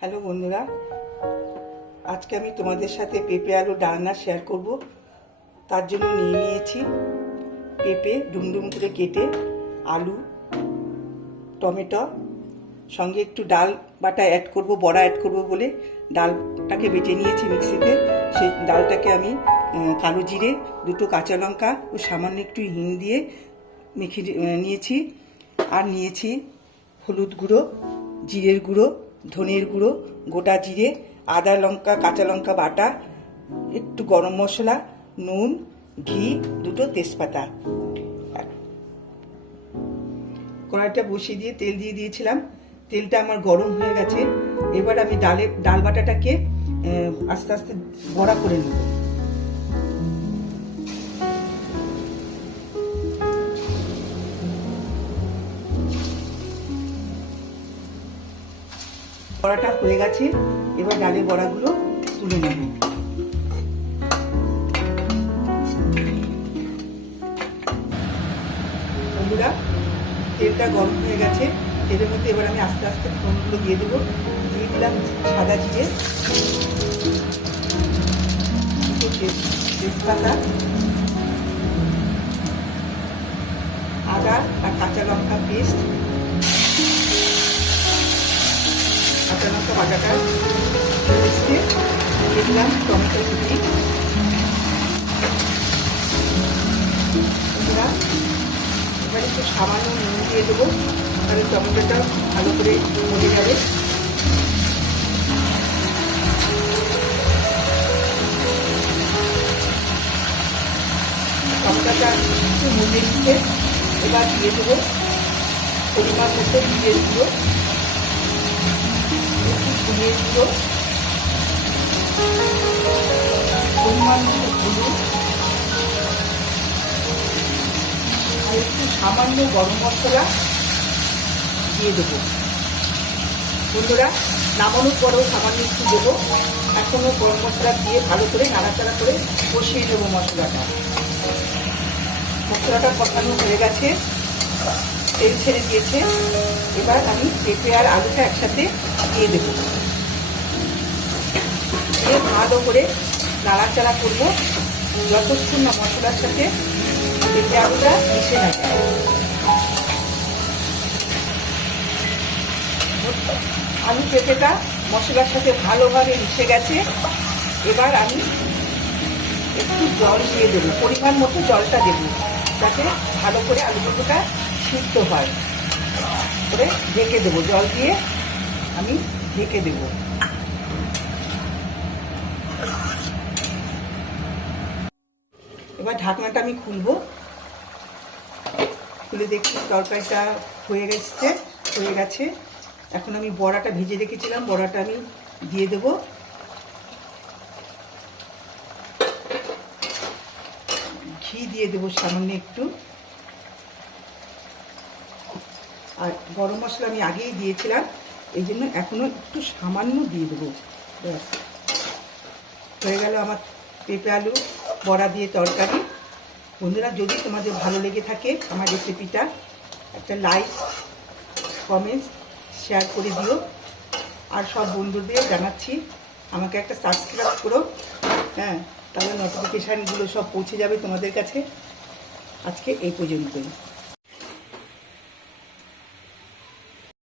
Hello বন্ধুরা, আজকে আমি তোমাদের সাথে পেঁপে আলু ডালনা শেয়ার করব। তার জন্য নিয়েছি পেঁপে ডুমডুম করে কেটে, আলু, টমেটো, সঙ্গে একটু ডাল বাটা অ্যাড করব, বড়া অ্যাড করব বলে ডালটাকে বেটে নিয়েছি মিক্সিতে। সেই ডালটাকে আমি কালো জিরে, দুটো কাঁচা লঙ্কা ও সামান্য একটু হিং দিয়ে মেখে নিয়েছি। আর নিয়েছি হলুদ গুঁড়ো, জিরের গুঁড়ো, ধনের গুঁড়ো, গোটা জিরে, আদা লঙ্কা কাঁচা লঙ্কা বাটা, একটু গরম মশলা, নুন, ঘি, দুটো তেজপাতা। কড়াইটা বসিয়ে দিয়ে তেল দিয়ে দিয়েছিলাম। তেলটা আমার গরম হয়ে গেছে। এবার আমি ডাল বাটাটাকে আস্তে আস্তে বড়া করে নেব। বড়াটা হয়ে গেছে, এবার ডালের বড়াগুলো তুলে নেব। বন্ধুরা, তেলটা গরম হয়ে গেছে। তেলের মধ্যে এবার আমি আস্তে আস্তে ফোড়নগুলো দিয়ে দেবো। দিয়ে দিলাম সাদা জিরে, তেজপাতা, আদা আর কাঁচা লঙ্কা পেস্ট, কাঁচা লঙ্কা বাটাটা পেস্টে দিয়ে দিলাম টমেটো কুচি। এবার একটু সামান্য নুন দিয়ে দেবো, তাহলে টমেটোটা ভালো করে মজে যাবে। টমেটোটা একটু মজে নিতে এবার দিয়ে দেবো পরিমাণ মতো জিরের গুঁড়ো, একটু ধনের গুঁড়ো, পরিমাণ মতো হলুদ আর একটু সামান্য গরম মশলা দিয়ে দেবো। বন্ধুরা, নামানোর পরেও সামান্য একটু দেবো। এখনও গরম মশলা দিয়ে ভালো করে নাড়াচাড়া করে কষিয়ে নেবো মশলাটা। মশলাটা কষানো হয়ে গেছে, তেল ছেড়ে দিয়েছে। এবার আমি পেঁপে আর আলুটা একসাথে দিয়ে দেবো। দিয়ে ভালো করে নাড়াচাড়া করবো যতক্ষণ না মশলার সাথে পেঁপে আলুটা মিশে না যায়। আলু পেঁপেটা মশলার সাথে ভালোভাবে মিশে গেছে। এবার আমি একটু জল দিয়ে দেবো, পরিমাণ মতো জলটা দেবো, যাতে ভালো করে আলু পেঁপেটা সিদ্ধ হয়। করে ঢেকে দেবো, জল দিয়ে আমি ঢেকে দেবো। এবার ঢাকনাটা আমি খুলবো। খুলে দেখছি তরকারিটা হয়ে গেছে। এখন আমি বড়াটা ভেজে রেখেছিলাম, বড়াটা আমি দিয়ে দেব। ঘি দিয়ে দেবো সামান্য একটু, আর গরম মশলা আমি আগেই দিয়েছিলাম, এই জন্য এখনো একটু সামান্য দিয়ে দেবো। ব্যাস, হয়ে গেল আমার পেঁপে আলু বড়া দিয়ে তরকারি। বন্ধুরা, যদি তোমাদের ভালো লেগে থাকে আমার রেসিপিটা, একটা লাইক, কমেন্ট, শেয়ার করে দিও। আর সব বন্ধুদের জানাচ্ছি আমাকে একটা সাবস্ক্রাইব করো, তাহলে নোটিফিকেশানগুলো সব পৌঁছে যাবে তোমাদের কাছে। আজকে এই পর্যন্তই।